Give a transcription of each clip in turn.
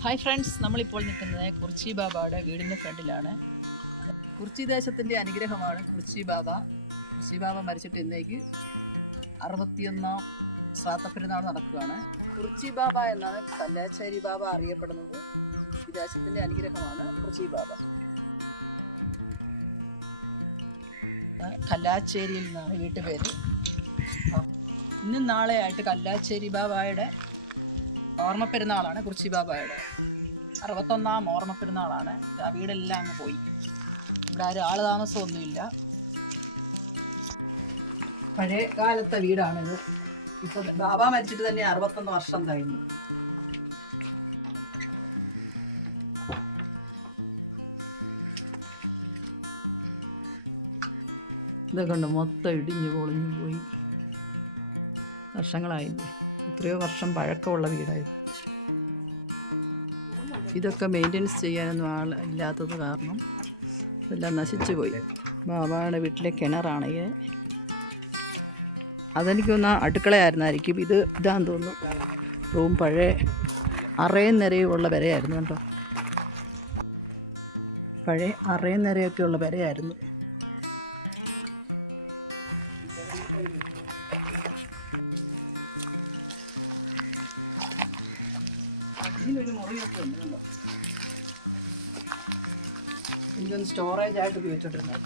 Hi friends, നമ്മളിപ്പോൾ നിൽക്കുന്നത് കുർച്ചി ബാബയുടെ വീടിൻ്റെ ഫ്രണ്ടിലാണ്. കുർച്ചി ദേശത്തിൻ്റെ അനുഗ്രഹമാണ് കുർച്ചി ബാബ. കുർച്ചി ബാബ മരിച്ചിട്ട് ഇന്നേക്ക് 61ാം ശ്രാദ്ധപ്പെരുന്നാൾ നടക്കുകയാണ്. കുർച്ചി ബാബ എന്നാണ് കല്ലാച്ചേരി ബാബ അറിയപ്പെടുന്നത്. ഈ ദേശത്തിൻ്റെ അനുഗ്രഹമാണ് കുർച്ചി ബാബ. കല്ലാച്ചേരിയിൽ നിന്നാണ് വീട്ടുപേര്. ഇന്നും നാളെ ആയിട്ട് കല്ലാച്ചേരി ബാബയുടെ ഓർമ്മപ്പെരുന്നാളാണ്. കുർച്ചി ബാബയുടെ 61ാം ഓർമ്മപ്പെരുന്നാളാണ്. ആ വീടെല്ലാം അങ്ങ് പോയി. ഇവിടെ ആരും ആൾ താമസമൊന്നുമില്ല. പഴയ കാലത്തെ വീടാണിത്. ഇപ്പോൾ ബാബ മരിച്ചിട്ട് തന്നെ 61 വർഷം കഴിഞ്ഞു. ഇതൊക്കെ ഉണ്ട്, മൊത്തം ഇടിഞ്ഞു പൊളിഞ്ഞു പോയി. വർഷങ്ങളായില്ലേ, എത്രയോ വർഷം പഴക്കമുള്ള വീടായിരുന്നു. ഇതൊക്കെ മെയിൻ്റെനൻസ് ചെയ്യാനൊന്നും ആളില്ലാത്തത് കാരണം ഇതെല്ലാം നശിച്ചു പോയി. ബാബയുടെ വീട്ടിലെ കിണറാണ് ഇത്. അതെനിക്കൊന്ന് അടുക്കളയായിരുന്നായിരിക്കും. ഇതാന്ന് തോന്നുന്നു റൂം. പഴയ അറയും നിരയും ഉള്ള പെരയായിരുന്നു കേട്ടോ. പഴയ അറയും നിരയൊക്കെ ഉള്ള പെരയായിരുന്നു. അതിലൊരു മുറിയൊക്കെ ഉണ്ട് കണ്ടോ. എനിക്കൊന്ന് സ്റ്റോറേജ് ആയിട്ട് ഉപയോഗിച്ചോണ്ടിരുന്നത്.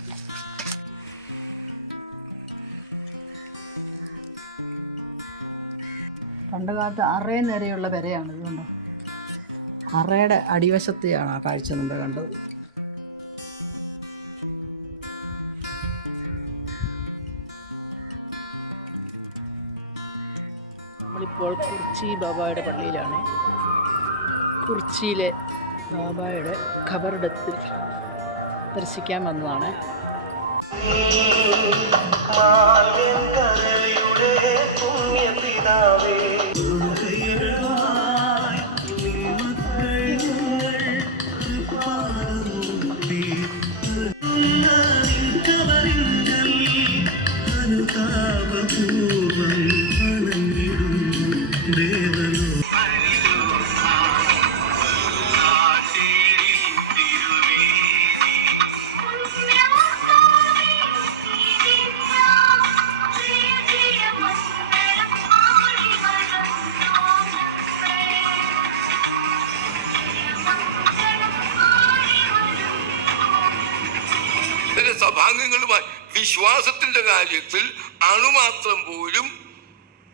പണ്ട് കാലത്ത് അറയും നിരയുള്ള പെരയാണ് ഇത് കണ്ടോ. അറയുടെ അടിവശത്തെയാണ് ആ കാഴ്ച നമ്മൾ കണ്ടത്. നമ്മളിപ്പോൾ കുർച്ചി ബാബയുടെ പള്ളിയിലാണ്. കുർച്ചിയിലെ ബാബയുടെ ഖബറിടത്തിൽ ദർശിക്കാൻ വന്നതാണ്. സഭാംഗങ്ങളുമായി വിശ്വാസത്തിന്റെ കാര്യത്തിൽ അണുമാത്രം പോലും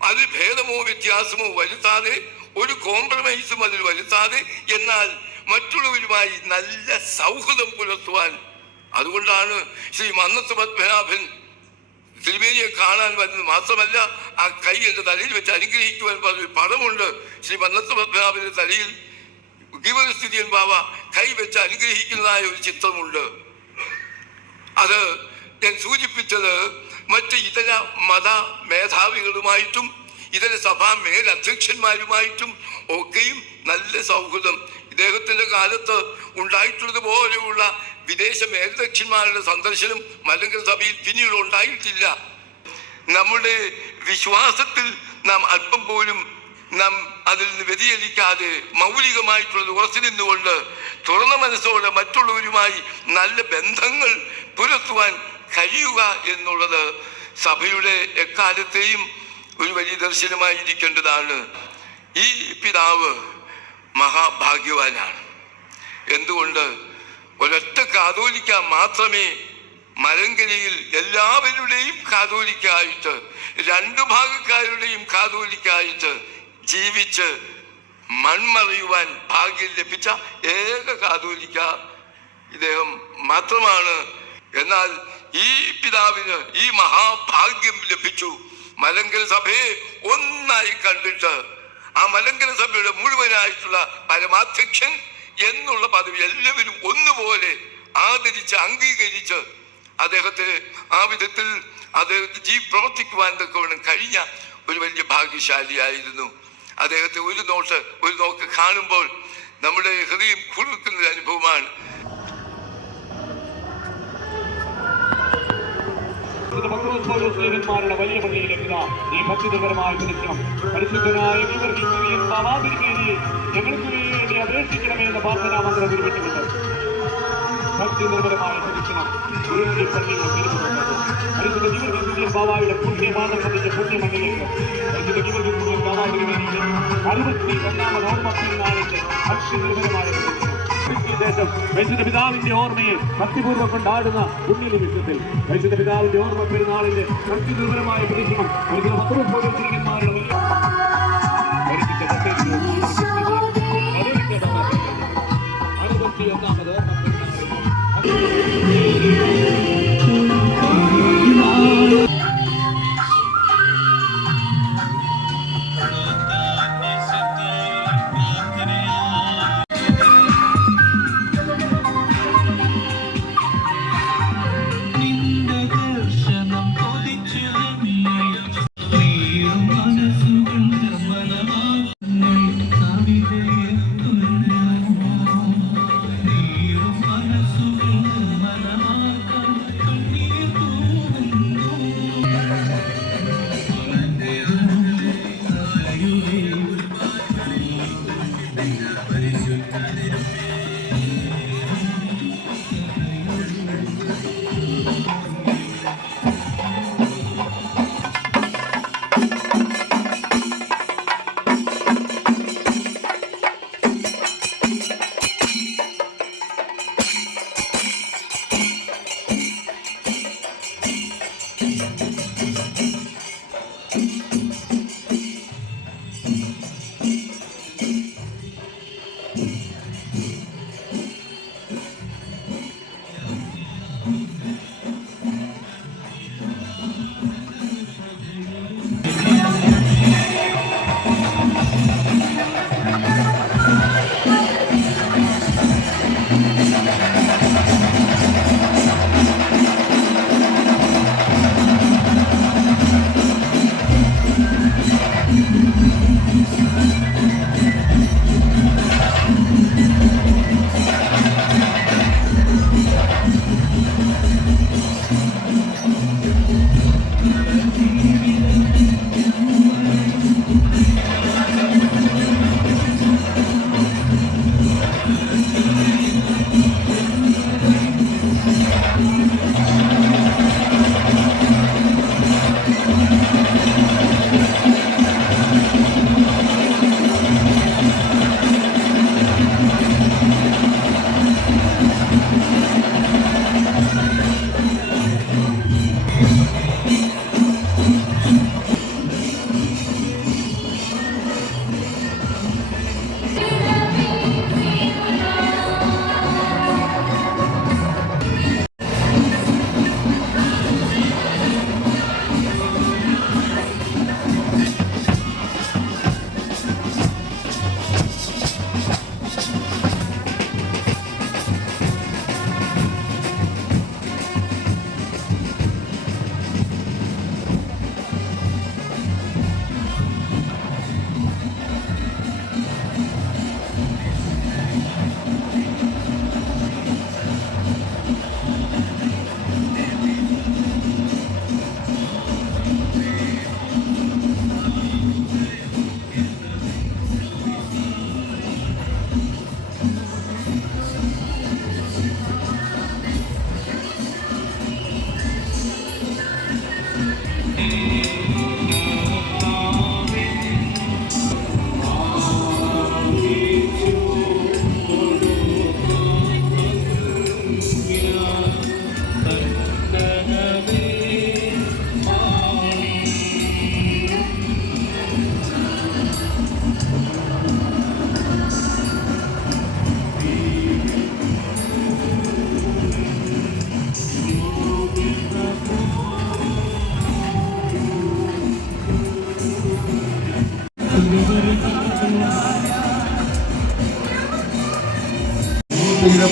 അതിൽ ഭേദമോ വ്യത്യാസമോ വരുത്താതെ, ഒരു കോംപ്രമൈസും അതിൽ വരുത്താതെ, എന്നാൽ മറ്റുള്ളവരുമായി നല്ല സൗഹൃദം പുലർത്തുവാൻ. അതുകൊണ്ടാണ് ശ്രീ മന്നത്ത് പത്മനാഭൻ തിരുമേനിയെ കാണാൻ വരുന്നത്. മാത്രമല്ല, ആ കൈ എൻ്റെ തലയിൽ വെച്ച് അനുഗ്രഹിക്കുവാൻ പറഞ്ഞൊരു പടമുണ്ട്. ശ്രീ മന്നത്ത് പത്മനാഭന്റെ തലയിൽ ഗിവസ്ഥിതിയൻ ബാബ കൈ വെച്ച് അനുഗ്രഹിക്കുന്നതായ ഒരു ചിത്രമുണ്ട്. അത് ഞാൻ സൂചിപ്പിച്ചത് മറ്റ് ഇതര മത മേധാവികളുമായിട്ടും ഇതര സഭാ മേലധ്യക്ഷന്മാരുമായിട്ടും ഒക്കെയും നല്ല സൗഹൃദം ഇദ്ദേഹത്തിന്റെ കാലത്ത് ഉണ്ടായിട്ടുള്ളതുപോലെയുള്ള വിദേശ മേലധ്യക്ഷന്മാരുടെ സന്ദർശനം മലങ്കര സഭയിൽ പിന്നീട് ഉണ്ടായിട്ടില്ല. നമ്മുടെ വിശ്വാസത്തിൽ നാം അല്പം പോലും നാം അതിൽ നിന്ന് വ്യതിചലിക്കാതെ മൗലികമായിട്ടുള്ളത് ഉറച്ചു നിന്നുകൊണ്ട് തുറന്ന മനസ്സോടെ മറ്റുള്ളവരുമായി നല്ല ബന്ധങ്ങൾ പുലർത്തുവാൻ കഴിയുക എന്നുള്ളത് സഭയുടെ എക്കാലത്തെയും ഒരു വലിയ ദർശനമായിരിക്കേണ്ടതാണ്. ഈ പിതാവ് മഹാഭാഗ്യവാനാണ്. എന്തുകൊണ്ട്? ഒരൊറ്റ കാതോലിക്ക മാത്രമേ മലങ്കരയിൽ എല്ലാവരുടെയും കാതോലിക്കായിട്ട്, രണ്ടു ഭാഗക്കാരുടെയും കാതോലിക്കായിട്ട് ജീവിച്ച് മൺമറിയുവാൻ ഭാഗ്യം ലഭിച്ച ഏക കാതോലിക്ക ഇദ്ദേഹം മാത്രമാണ്. എന്നാൽ ഈ പിതാവിന് ഈ മഹാഭാഗ്യം ലഭിച്ചു. മലങ്കര സഭയെ ഒന്നായി കണ്ടിട്ട് ആ മലങ്കര സഭയുടെ മുഴുവനായിട്ടുള്ള പരമാധ്യക്ഷൻ എന്നുള്ള പദവി എല്ലാവരും ഒന്നുപോലെ ആദരിച്ച് അംഗീകരിച്ച് അദ്ദേഹത്തെ ആ വിധത്തിൽ അദ്ദേഹത്തെ പ്രവർത്തിക്കുവാൻ തക്കവണ്ണം കഴിഞ്ഞ ഒരു വലിയ ഭാഗ്യശാലിയായിരുന്നു. അദ്ദേഹത്തെ ഒരു നോക്ക് കാണുമ്പോൾ നമ്മുടെ ഹൃദയം കുളിർക്കുന്ന ഒരു അനുഭവമാണ്. പത്രോസ്മാരുടെ വലിയ പള്ളിയിലെത്തുക ഈ ഭക്തിപരമായ ദർശനം പരിശുദ്ധനായ ഞങ്ങൾക്ക് വേണ്ടി അപേക്ഷ പ്രാർത്ഥനാ മന്ത്രം ഉരുവിട്ടുകൊണ്ട് ഭക്തി നിർമ്മലമായ ദർശനം ഗുരുവിന്റെ പള്ളിയിൽ തിരുമുന്നത് പരിശുദ്ധ ഗീവർഗീസ് ബാബായുടെ പുണ്യപാദം പതിച്ച പുണ്യമണ്ണിലേക്ക് പരിശുദ്ധ ഗീവർഗീസ് ബാബാവിന് വേണ്ടി 61ാമത് ഓർമ്മ പെരുന്നാളിന്റെ ഭക്തി നിർമ്മലമായ ദേശം പരിശുദ്ധ പിതാവിന്റെ ഓർമ്മയെ ഭക്തിപൂർവ്വം കൊണ്ടാടുന്ന പുണ്യ നിമിഷത്തിൽ പരിശുദ്ധ പിതാവിന്റെ ഓർമ്മ പെരുന്നാളിന്റെ ഭക്തി നിർമ്മലമായ പരിശ്രമം പരിശുദ്ധ പത്രോസ്തോലികന്മാരുടെ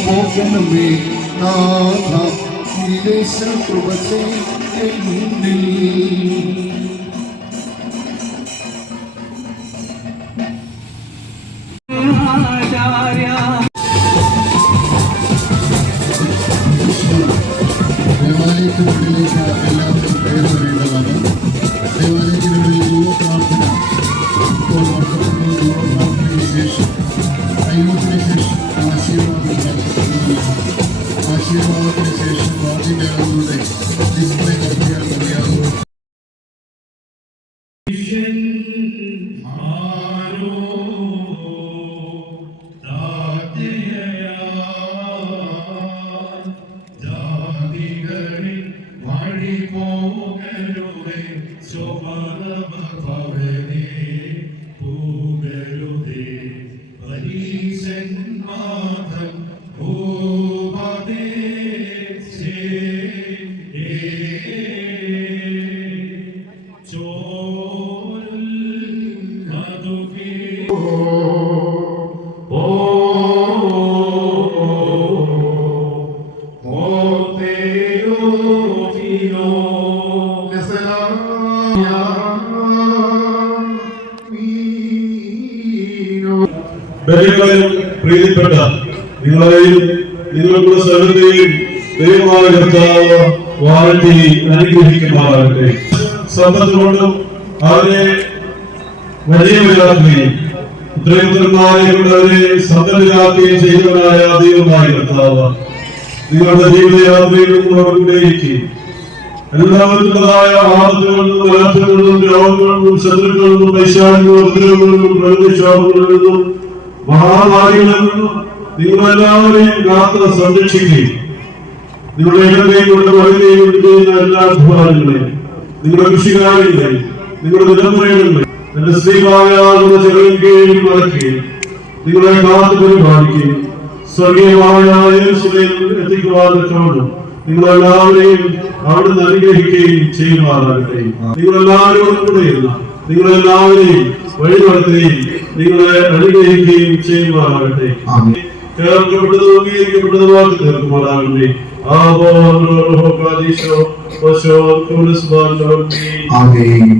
പോകണമേ നാഥ വിദേശ കൃപസേ ദേവാലയത്തിനുള്ളിലേക്ക് എല്ലാവരും കയറി വരേണ്ടതാണ്. ദേവാലയത്തിനുള്ളിൽ ദൈവപ്രാർത്ഥന ഇപ്പോൾ വർഷപ്പെടുന്ന ദൈവപ്രാർത്ഥനയ്ക്ക് ശേഷം ദൈവത്തിന് ശേഷം ആശീർവാദത്തിന് ശേഷം വാദ്യമേളങ്ങളുടെ ഡിസ്പ്ലേ നടത്തിയാൽ മതിയാകും. ബലികളിൽ പ്രീതിപ്പെട്ട നിങ്ങളെയും നിങ്ങളുടെ സകലത്തെയും ദൈവമായ കർത്താവ് വാഴ്ത്തി അനുഗ്രഹിക്കുമാറാകട്ടെ. സമ്പത്ത് കൊണ്ടും അവരെ വലിയവരാക്കുകയും പുത്രപുത്രന്മാരെ കൊണ്ട് അവരെ സമ്പന്നരാക്കുകയും ചെയ്തവനായ ദൈവമായ കർത്താവ് നിങ്ങളുടെ ജീവിതയാത്രയിൽ നിങ്ങളോടുകൂടെയിരിക്കും. എല്ലാവരുടേതായ ആപത്തുകളിലും അനാഥകളിലും രോഗങ്ങളിലും ശത്രുക്കളിലും പൈശാചിക ഉപദ്രവങ്ങളിലും പ്രകൃതിക്ഷോഭങ്ങളിൽ നിന്നും മഹാമാരികളിൽ നിന്നും നിങ്ങളെല്ലാവരെയും കാത്ത് സംരക്ഷിക്കുകയും നിങ്ങളുടെ ഇടത്തെയും കൊണ്ട് വഴിയെയും ചെയ്യുന്ന എല്ലാ അധ്വാനങ്ങളെയും നിങ്ങളുടെ കൃഷികാര്യങ്ങളെയും നിങ്ങളുടെ തലമുറകളെയും എന്റെ സ്ത്രീഭാഗങ്ങളുടെ ചെറിയ കീഴിൽ മറക്കുകയും നിങ്ങളെ കാത്തു പരിപാലിക്കുകയും സ്വർഗീയമായ യേശുവിൽ എത്തിക്കുവാനും നിങ്ങളെല്ലാവരെയും അവിടുന്ന് അനുഗ്രഹിക്കുകയും ചെയ്യുമാറാകട്ടെ. നിങ്ങളെല്ലാവരോടും കൂടെയുള്ള നിങ്ങളെല്ലാവരെയും വഴി നടത്തുകയും നിങ്ങളെ അനുഗ്രഹിക്കുകയും ചെയ്യുമാറാകട്ടെ. കേൾക്കപ്പെട്ടത് അംഗീകരിക്കപ്പെട്ടതുമാക്കി തീർക്കുമാറാകട്ടെ. ആമേൻ.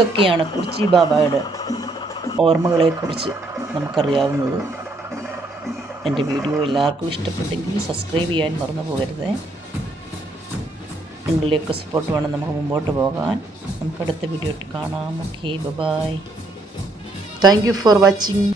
ഇതൊക്കെയാണ് കുർച്ചി ബാബയുടെ ഓർമ്മകളെക്കുറിച്ച് നമുക്കറിയാവുന്നത്. എൻ്റെ വീഡിയോ എല്ലാവർക്കും ഇഷ്ടപ്പെട്ടെങ്കിൽ സബ്സ്ക്രൈബ് ചെയ്യാൻ മറന്നു പോകരുത്. നിങ്ങളുടെയൊക്കെ സപ്പോർട്ട് വേണം നമുക്ക് മുമ്പോട്ട് പോകാൻ. നമുക്ക് അടുത്ത വീഡിയോ കാണാം. Okay, bye. Thank you for watching.